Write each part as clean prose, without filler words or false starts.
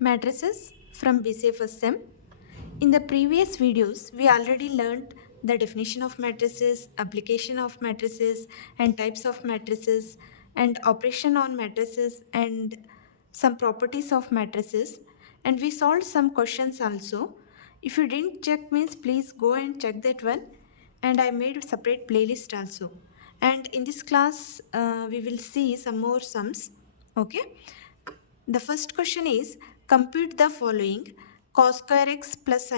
Matrices from BCA first sem. In the previous videos, we already learned the definition of matrices, application of matrices, and types of matrices, and operation on matrices, and some properties of matrices. And we solved some questions also. If you didn't check means please go and check that one. And I made a separate playlist also. And in this class, we will see some more sums. Okay. The first question is compute the following: cos square x plus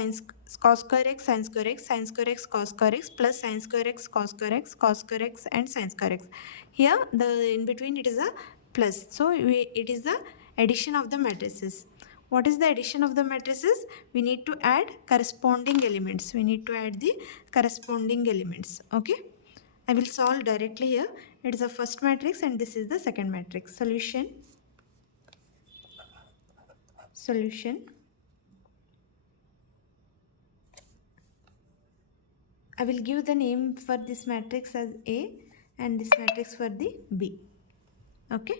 cos square x sin square x sin square x cos square x plus sin square x cos square x cos square x and sin square x. Here the in between it is a plus, so it is the addition of the matrices. What is the addition of the matrices? We need to add corresponding elements. We need to add the corresponding elements. Okay. I will solve directly here. It is the first matrix and this is the second matrix. Solution. I will give the name for this matrix as A and this matrix for the B. Okay,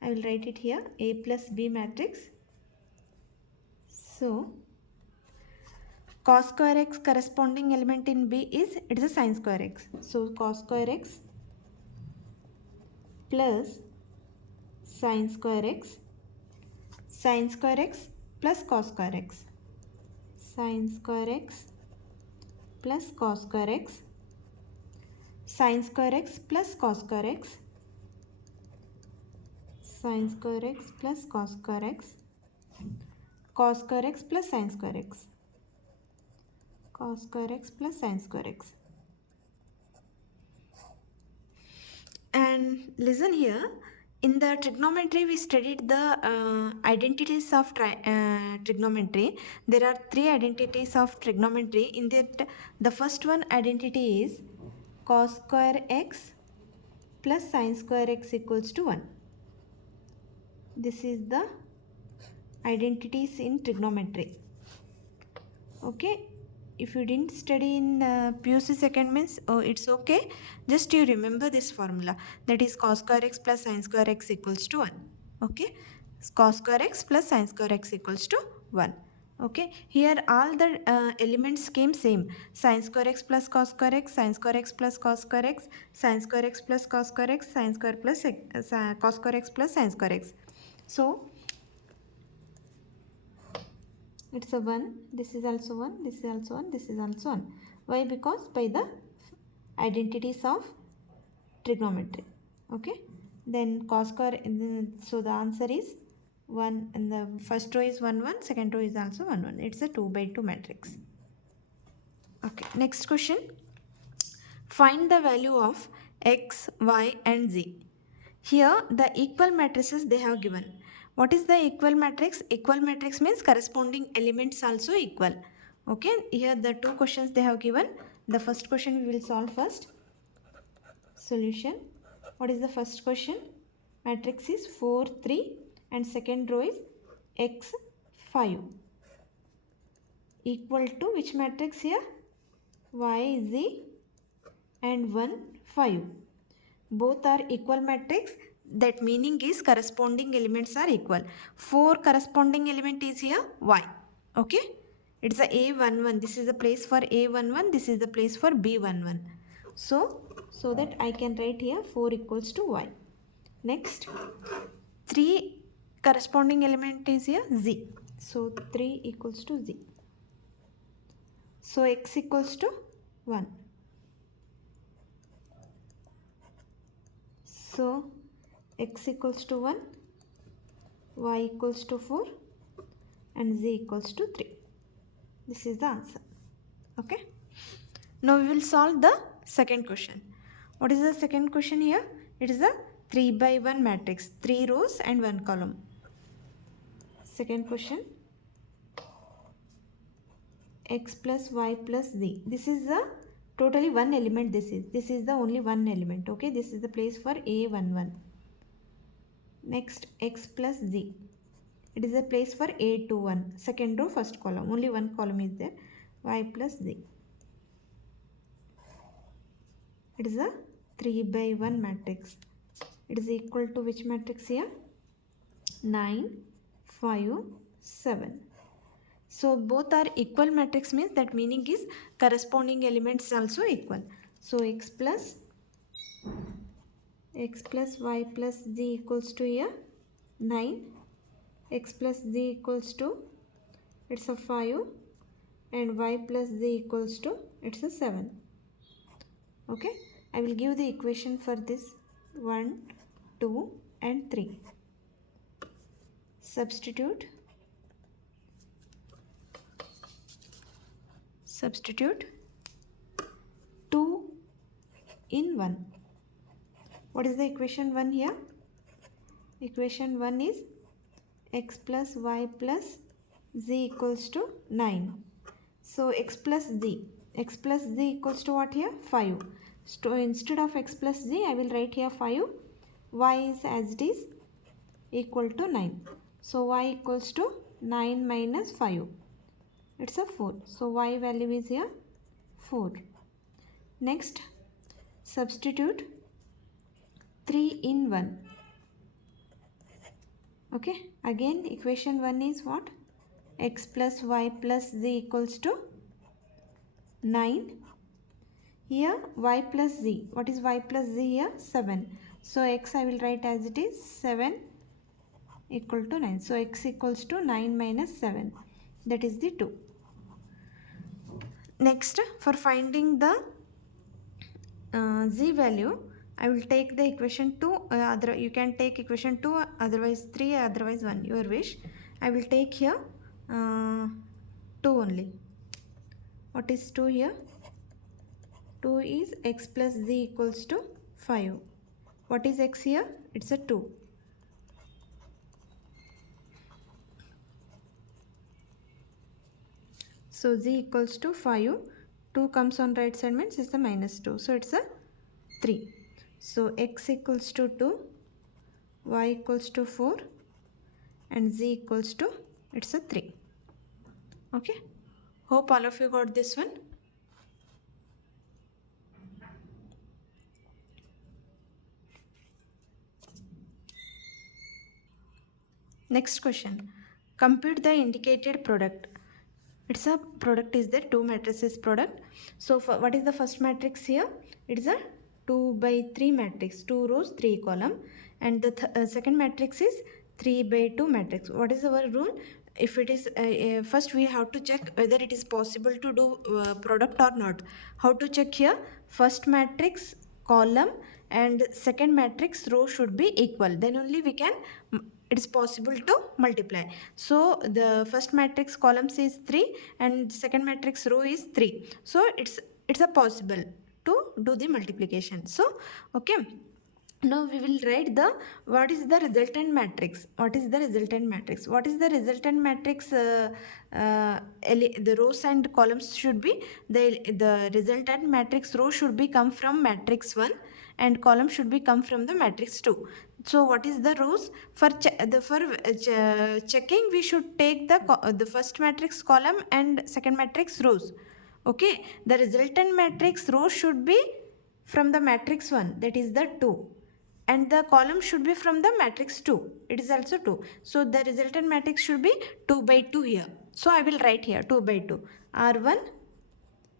I will write it here, A plus B matrix. So cos square x corresponding element in B is, it is a sin square x. So cos square x plus sin square x plus cos square x, sin square x plus cos square x, sin square x plus cos square x, sin square x plus cos square x, cos square x plus sin square x, cos square x plus sin square x. And listen here, in the trigonometry we studied the identities of trigonometry. There are three identities of trigonometry. In that, the first one identity is cos square x plus sin square x equals to 1. This is the identities in trigonometry. Okay, if you didn't study in PUC second means, oh, it's okay, just you remember this formula, that is cos square x plus sin square x equals to 1. Okay, cos square x plus sin square x equals to 1. Okay, here all the elements came same: sin square x plus cos square x, sin square x plus cos square x, sin square x plus cos square x, sin square plus cos square x plus sin square x. So it's a 1, this is also 1, this is also 1, this is also 1. Why? Because by the identities of trigonometry. Okay, then cos square, so the answer is 1, and the first row is 1 1, second row is also 1 1. It's a 2 by 2 matrix. Okay, next question. Find the value of x, y and z. Here the equal matrices they have given. What is the equal matrix? Equal matrix means corresponding elements also equal. Okay, here the two questions they have given. The first question we will solve first. Solution. What is the first question? Matrix is 4 3 and second row is x 5 equal to which matrix here? Y z and 1 5. Both are equal matrix. That meaning is corresponding elements are equal. 4 corresponding element is here y. Okay, it's a A11. This is the place for A11. This is the place for B11. So that I can write here 4 equals to y. Next, 3 corresponding element is here z. So 3 equals to z. So x equals to 1. So x equals to 1, y equals to 4 and z equals to 3. This is the answer. Okay. Now we will solve the second question. What is the second question here? It is a 3 by 1 matrix, 3 rows and 1 column. Second question, x plus y plus z. This is the totally one element. This is the only one element. Okay, this is the place for A11. Next, x plus z. It is a place for A21. Second row, first column. Only one column is there. Y plus z. It is a 3 by 1 matrix. It is equal to which matrix here? 9, 5, 7. So both are equal matrix means that meaning is corresponding elements also equal. So x plus y plus z equals to here 9, x plus z equals to it's a 5, and y plus z equals to it's a 7. Okay, I will give the equation for this 1, 2 and 3. Substitute 2 in 1. What is the equation 1 here? Equation 1 is x plus y plus z equals to 9. So x plus z equals to what here? 5. So instead of x plus z, I will write here 5. Y is as it is equal to 9. So y equals to 9 minus 5. It's a 4. So y value is here 4. Next, substitute 3 in 1. Okay, again equation 1 is what? X plus y plus z equals to 9. Here y plus z. What is y plus z here? 7. So x I will write as it is 7 equal to 9. So x equals to 9 minus 7. That is the 2. Next, for finding the z value, I will take the equation 2. You can take equation 2, otherwise 3, otherwise 1, your wish. I will take here 2 only. What is 2 here? 2 is x plus z equals to 5. What is x here? It's a 2. So z equals to 5. 2 comes on right side means it's a minus 2. So it's a 3. So x equals to 2, y equals to 4 and z equals to it's a 3. Okay. Hope all of you got this one. Next question. Compute the indicated product. It's a product is there, 2 matrices product. So what is the first matrix here? It is a 2 by 3 matrix, 2 rows 3 column, and the second matrix is 3 by 2 matrix. What is our rule? If it is first we have to check whether it is possible to do product or not. How to check here? First matrix column and second matrix row should be equal, then only we can it is possible to multiply. So the first matrix columns is 3 and second matrix row is 3. So it's a possible to do the multiplication. So okay, now we will write the what is the resultant matrix. What is the resultant matrix? What is the resultant matrix? The rows and columns should be the resultant matrix row should be come from matrix 1 and column should be come from the matrix 2. So what is the rows? For checking we should take the first matrix column and second matrix rows. Okay, the resultant matrix row should be from the matrix 1, that is the 2, and the column should be from the matrix 2, it is also 2. So the resultant matrix should be 2 by 2 here. So I will write here 2 by 2. R1,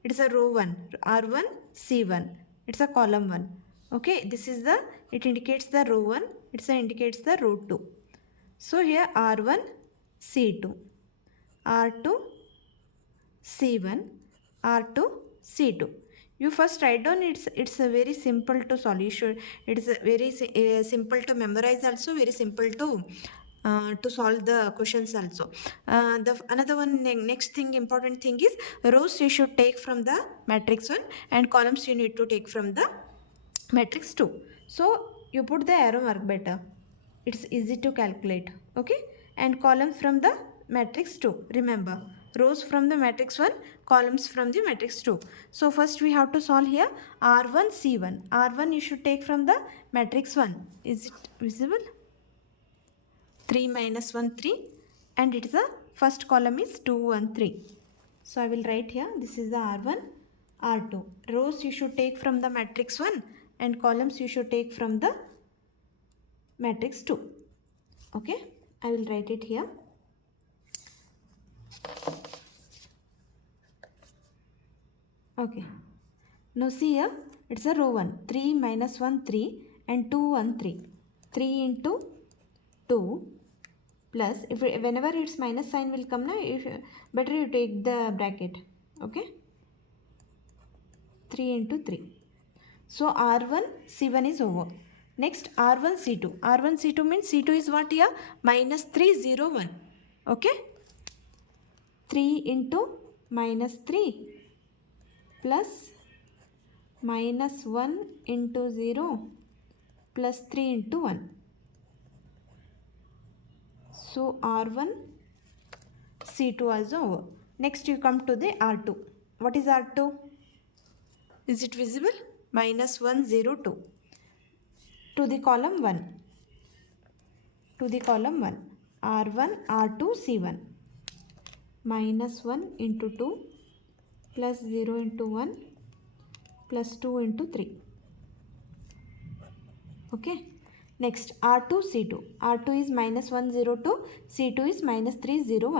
it is a row 1, R1 C1, it's a column 1. Okay, this is the, it indicates the row 1, it indicates the row 2. So here R1 C2, R2 C1, R2 C2. You first write down, it's a very simple to solve. It is a very simple to memorize, also very simple to solve the questions also. Another one, next thing, important thing is rows you should take from the matrix 1 and columns you need to take from the matrix 2. So you put the arrow mark better, it's easy to calculate. Okay, and column from the matrix 2, remember, rows from the matrix 1, columns from the matrix 2. So first we have to solve here R1 C1. R1 you should take from the matrix 1. Is it visible? 3 minus 1 3, and it is the first column is 2 1 3. So I will write here, this is the R1 R2. Rows you should take from the matrix 1 and columns you should take from the matrix 2. Okay, I will write it here. Okay. Now see here, it's a row 1. 3 minus 1, 3 and 2, 1, 3. 3 into 2 plus, whenever its minus sign will come, better you take the bracket. Okay. 3 into 3. So R1 C1 is over. Next R1 C2. R1 C2 means C2 is what here? Minus 3 0 1. Okay. 3 into minus 3 plus minus 1 into 0 plus 3 into 1. So R1 C2 is over. Next you come to the R2. What is R2? Is it visible? Minus 1 0 2 to the column 1. To the column 1. R1 R2 C1. Minus 1 into 2 plus 0 into 1 plus 2 into 3. Okay. Next R2 C2. R2 is minus 1 0 2. C2 is minus 3 0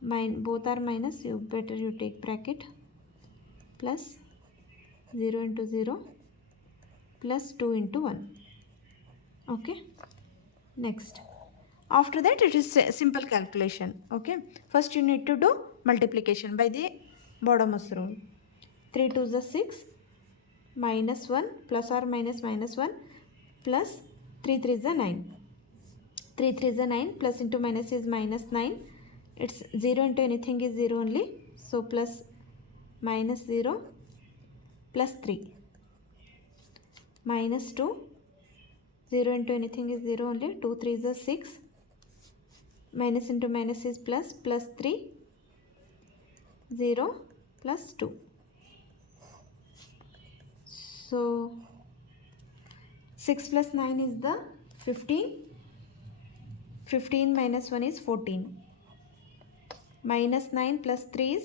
1. Both are minus. You better you take bracket. Plus 0 into 0 plus 2 into 1. Okay. Next. After that it is a simple calculation. Okay. First you need to do multiplication by the Bottomless rule. 3 2 is 6 minus 1 plus or minus minus 1 plus 3 3 is 9. 3 3 is 9 plus into minus is minus 9. It's 0 into anything is 0 only. So plus minus 0 plus 3 minus 2. 0 into anything is 0 only. 2 3 is 6. Minus into minus is plus. Plus 3 0 plus 2. So 6 plus 9 is the 15. 15 minus 1 is 14. Minus 9 plus 3 is,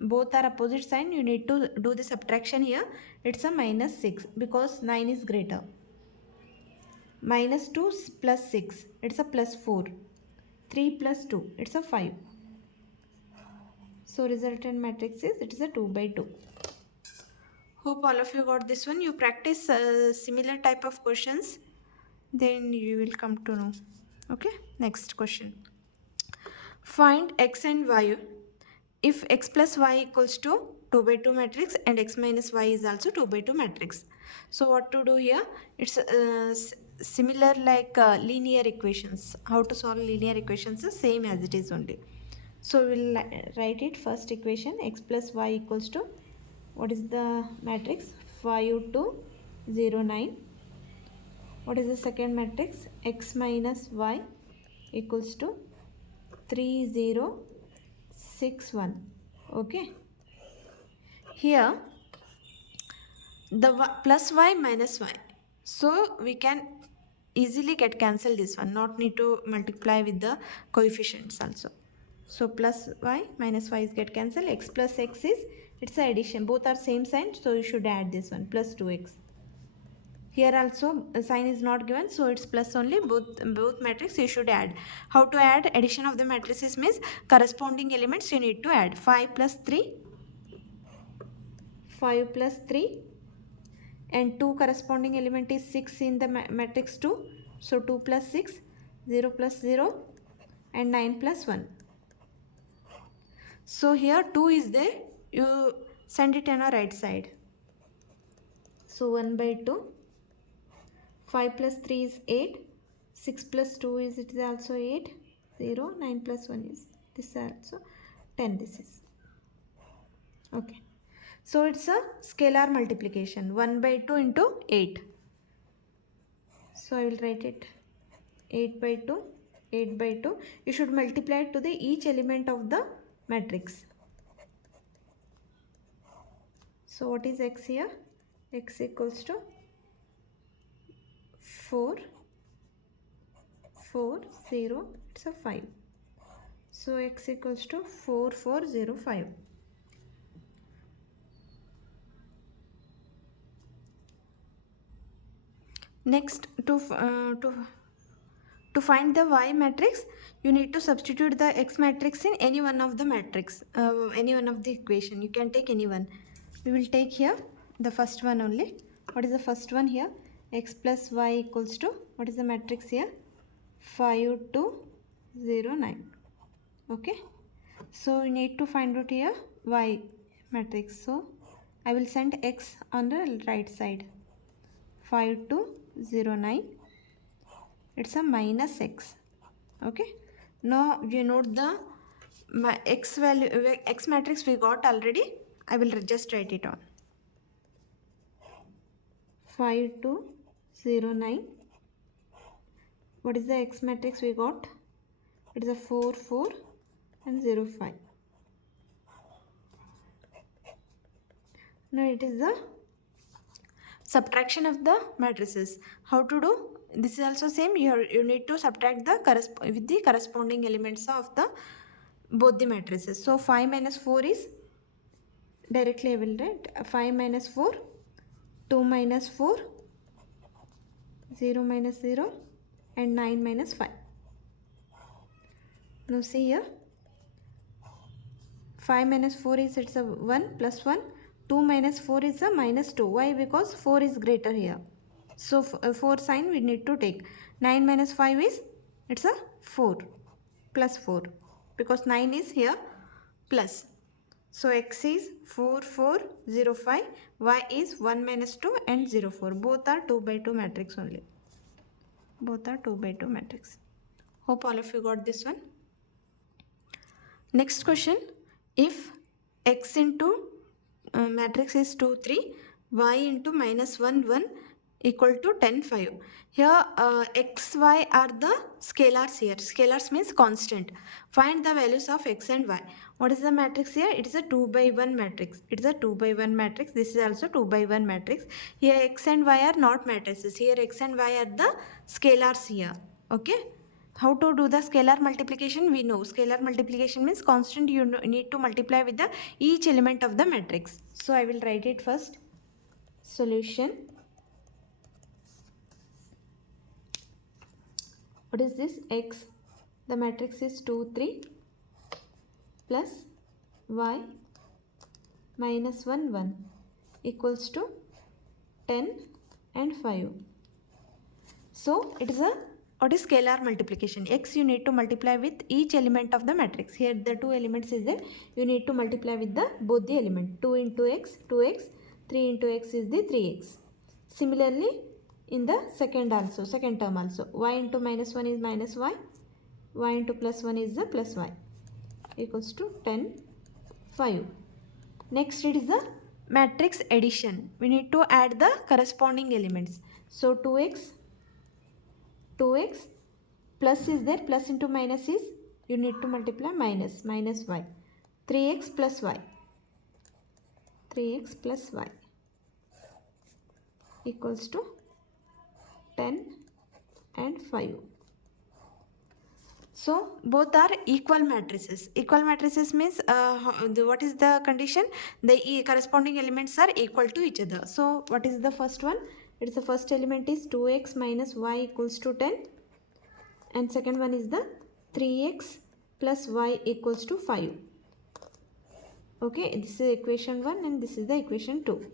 both are opposite sign. You need to do the subtraction here. It's a minus 6 because 9 is greater. Minus 2 plus 6. It's a plus 4. 3 plus 2. It's a 5. So resultant matrix is, it is a 2 by 2. Hope all of you got this one. You practice similar type of questions, then you will come to know. Okay. Next question. Find x and y if x plus y equals to 2 by 2 matrix and x minus y is also 2 by 2 matrix. So what to do here? It's similar like linear equations. How to solve linear equations is same as it is only. So we'll write it. First equation, x plus y equals to, what is the matrix? 5 2 0 9. What is the second matrix? X minus y equals to 3 0 6 1. Okay. Here the plus y minus y. So we can easily get cancel this one. Not need to multiply with the coefficients also. So plus y minus y is get cancelled. X plus x is, it's a addition. Both are same sign. So you should add this one. Plus 2x. Here also a sign is not given, so it's plus only. Both matrix you should add. How to add? Addition of the matrices means corresponding elements you need to add. 5 plus 3, 5 plus 3, and 2 corresponding element is 6 in the matrix 2. So 2 plus 6, 0 plus 0, and 9 plus 1. So here 2 is there. You send it on the right side. So 1 by 2. 5 plus 3 is 8. 6 plus 2 is, it is also 8. 0. 9 plus 1 is, this is also 10. This is. Okay. So it's a scalar multiplication. 1 by 2 into 8. So I will write it 8 by 2. 8 by 2. You should multiply it to the each element of the matrix. So what is x here? X equals to 4 4 0. It's a 5. So x equals to 4 4 0 5. Next to To find the y matrix, you need to substitute the x matrix in any one of the matrix, any one of the equation. You can take any one. We will take here the first one only. What is the first one here? X plus y equals to, what is the matrix here? 5, 2, 0, 9. Okay. So we need to find out here y matrix. So I will send x on the right side. 5, 2, 0, 9. It's a minus x. Okay. Now you note the x value, x matrix we got already. I will just write it on. 5, 2, 0, 9. What is the x matrix we got? It is a 4, 4 and 0, 5. Now it is the subtraction of the matrices. How to do? This is also same. You need to subtract with the corresponding elements of the both the matrices. So 5 minus 4 is, directly I will write 5 minus 4, 2 minus 4, 0 minus 0 and 9 minus 5. Now see here, 5 minus 4 is, it's a 1 plus 1. 2 minus 4 is a minus 2. Why? Because 4 is greater here. So 4 sign we need to take. 9 minus 5 is, it's a 4 plus 4 because 9 is here plus. So x is 4, 4, 0, 5. Y is 1 minus 2 and 0, 4. Both are 2 by 2 matrix only. Both are 2 by 2 matrix. Hope all of you got this one. Next question. If x into matrix is 2, 3, y into minus 1, 1 equal to 10, 5. Here x, y are the scalars here. Scalars means constant. Find the values of x and y. What is the matrix here? It is a 2 by 1 matrix. It is a 2 by 1 matrix. This is also 2 by 1 matrix. Here x and y are not matrices. Here x and y are the scalars here. Okay. How to do the scalar multiplication? We know scalar multiplication means constant you need to multiply with the each element of the matrix. So I will write it first. Solution. What is this? X. The matrix is 2, 3 plus y minus 1, 1 equals to 10 and 5. So it is a, what is scalar multiplication? X you need to multiply with each element of the matrix. Here the two elements is there. You need to multiply with the both the element. 2 into x, 2x. 3 into x is the 3x. Similarly, in the second term also. Y into minus 1 is minus y. Y into plus 1 is the plus y. Equals to 10, 5. Next it is the matrix addition. We need to add the corresponding elements. So 2x, 2x, plus is there, plus into minus is, you need to multiply minus y. 3x plus y. 3x plus y equals to 10 and 5. So both are equal matrices. Equal matrices means what is the condition? The corresponding elements are equal to each other. So what is the first one? It's the first element is 2x minus y equals to 10. And second one is the 3x plus y equals to 5. Okay, this is equation 1 and this is the equation 2.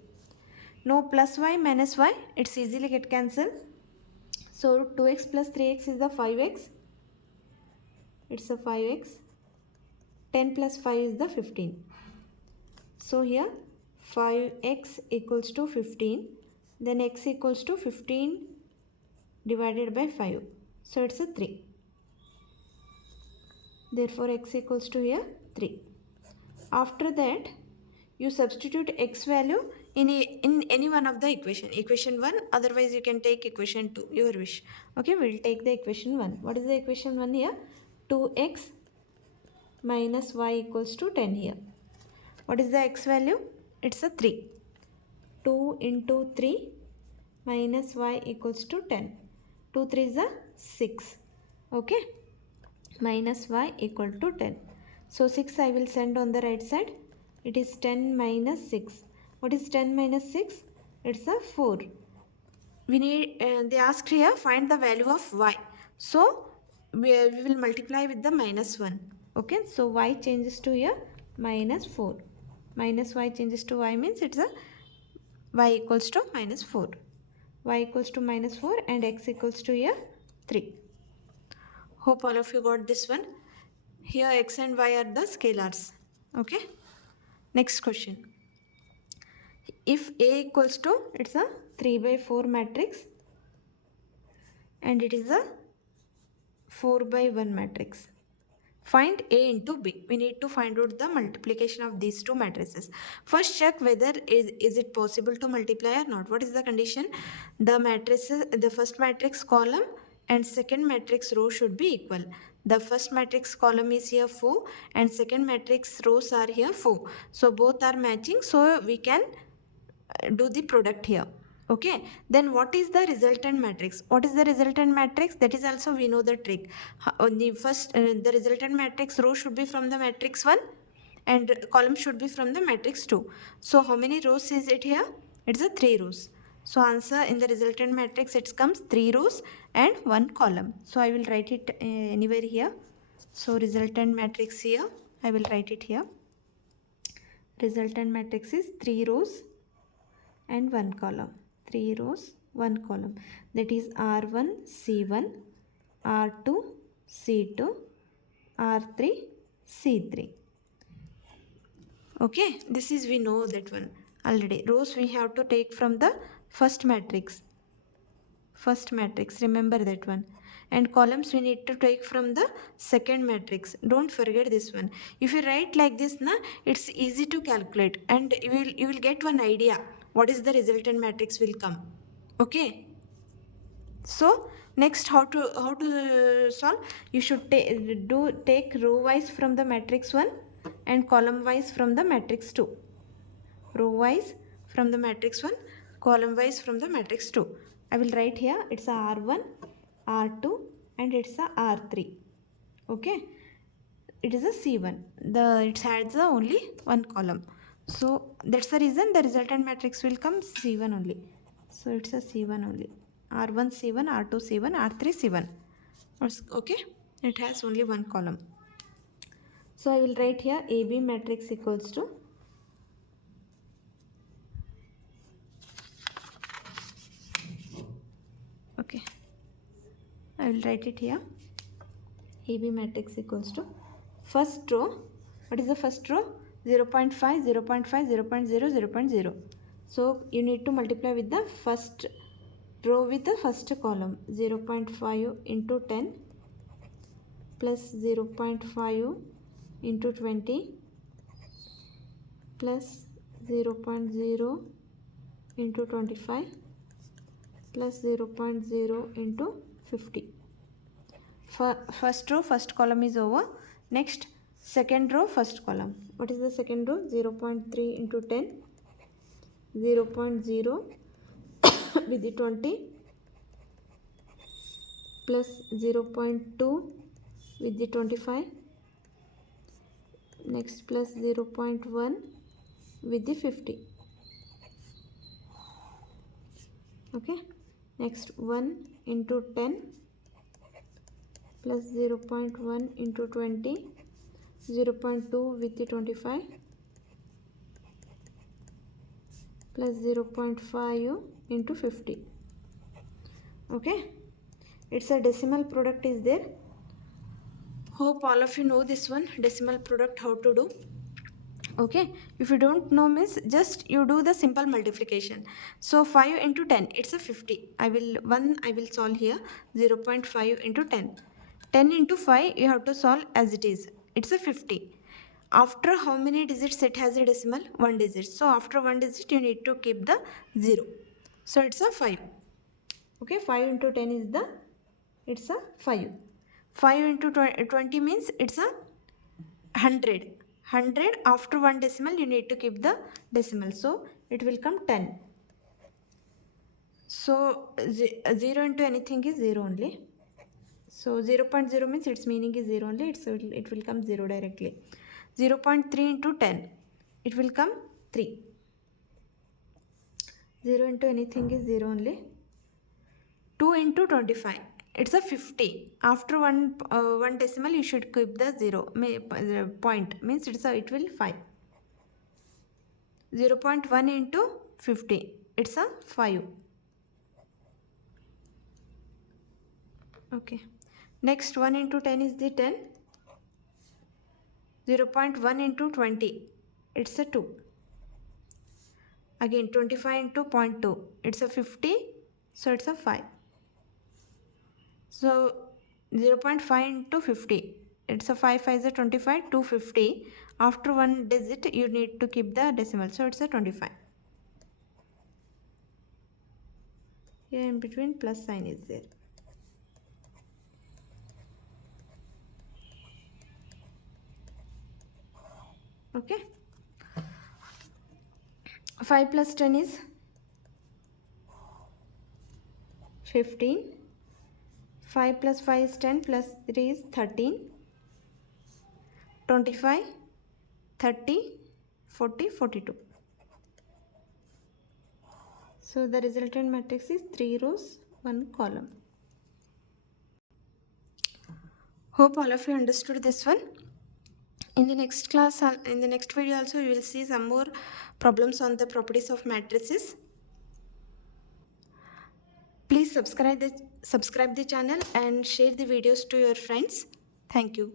Now plus y minus y, it's easily get cancelled. So 2x plus 3x is the 5x. It's a 5x. 10 plus 5 is the 15. So here 5x equals to 15. Then x equals to 15 divided by 5. So it's a 3. Therefore x equals to here 3. After that, you substitute x value in any one of the equation 1, otherwise you can take equation 2, your wish. Okay, we'll take the equation 1. What is the equation 1 here? 2x minus y equals to 10 here. What is the x value? It's a 3. 2 into 3 minus y equals to 10. 2 3 is a 6. Okay, minus y equal to 10. So 6 I will send on the right side. It is 10 minus 6. What is 10 minus 6? It's a 4. We need, they asked here, find the value of y. So we will multiply with the minus 1. Okay, so y changes to here minus 4. Minus y changes to y means it's a y equals to minus 4. Y equals to minus 4 and x equals to here 3. Hope all of you got this one. Here x and y are the scalars. Okay. Next question. If A equals to, it's a 3 by 4 matrix and it is a 4 by 1 matrix. Find A into B. We need to find out the multiplication of these two matrices. First check whether is it possible to multiply or not. What is the condition? The matrices, the first matrix column and second matrix row should be equal. The first matrix column is here 4 and second matrix rows are here 4. So both are matching, so we can do the product here. Okay, then what is the resultant matrix? What is the resultant matrix? That is also we know the trick. On the first the resultant matrix row should be from the matrix 1 and column should be from the matrix 2. So how many rows is it here? It's a 3 rows. So answer in the resultant matrix it comes 3 rows and 1 column. So I will write it anywhere here. So resultant matrix here I will write it here. Resultant matrix is 3 rows and 1 column. 3 rows, 1 column. That is R1, C1, R2, C2, R3, C3. Okay, this is we know that one already. Rows we have to take from the first matrix. First matrix, remember that one. And columns we need to take from the second matrix. Don't forget this one. If you write like this, na, it's easy to calculate and you will get one idea what is the resultant matrix will come. Okay. So next how to solve? You should take row wise from the matrix 1 and column wise from the matrix 2. Row wise from the matrix 1, column wise from the matrix 2. I will write here it's a R1, R2 and it's a R3. Okay. It is a C1. It has the only one column. So that's the reason the resultant matrix will come C1 only. So it's a C1 only. R1 C1, R2 C1, R3 C1. Okay. It has only one column. So I will write here AB matrix equals to okay. I will write it here. AB matrix equals to first row. What is the first row? 0 0.5, 0 0.5, 0 0.0, 0 0.0. So you need to multiply with the first row with the first column. 0 0.5 into 10 plus 0 0.5 into 20 plus 0 0.0 into 25 plus 0 0.0 into 50. First row, first column is over. Next, second row, first column. What is the second row? 0 0.3 into 10, 0 0.0 with the 20 plus 0 0.2 with the 25. Next plus 0 0.1 with the 50. Okay. Next 1 into 10 plus 0 0.1 into 20, 0 0.2 with the 25 plus 0 0.5 into 50. Okay, it's a decimal product is there. Hope all of you know this one, decimal product how to do. Okay, if you don't know means just you do the simple multiplication. So 5 into 10 it's a 50. I will solve here. 0 0.5 into 10. 10 into 5 you have to solve as it is. It's a 50. After how many digits it has a decimal? 1 digit. So after 1 digit you need to keep the 0. So it's a 5. Okay, 5 into 10 is it's a 5. 5 into 20 means it's a 100. 100 after one decimal you need to keep the decimal. So it will come 10. So 0 into anything is 0 only. So 0 0.0 means its meaning is 0 only. It will come 0 directly. 0 0.3 into 10. It will come 3. 0 into anything is 0 only. 2 into 25. it's a 50. After one decimal you should keep the 0 point, means it will 5. 0.1 into 50, it's a 5. Okay, next 1 into 10 is the 10. 0.1 into 20, it's a 2. Again 25 into 0.2, it's a 50, so it's a 5. So 0.5 into 50, it's a 5 is a 25, 250. After one digit you need to keep the decimal, so it's a 25. Here in between plus sign is there. Okay, 5 plus 10 is 15. 5 plus 5 is 10, plus 3 is 13. 25, 30, 40, 42. So the resultant matrix is 3 rows, 1 column. Hope all of you understood this one. In the next class, in the next video also, we will see some more problems on the properties of matrices. Please subscribe the channel and share the videos to your friends. Thank you.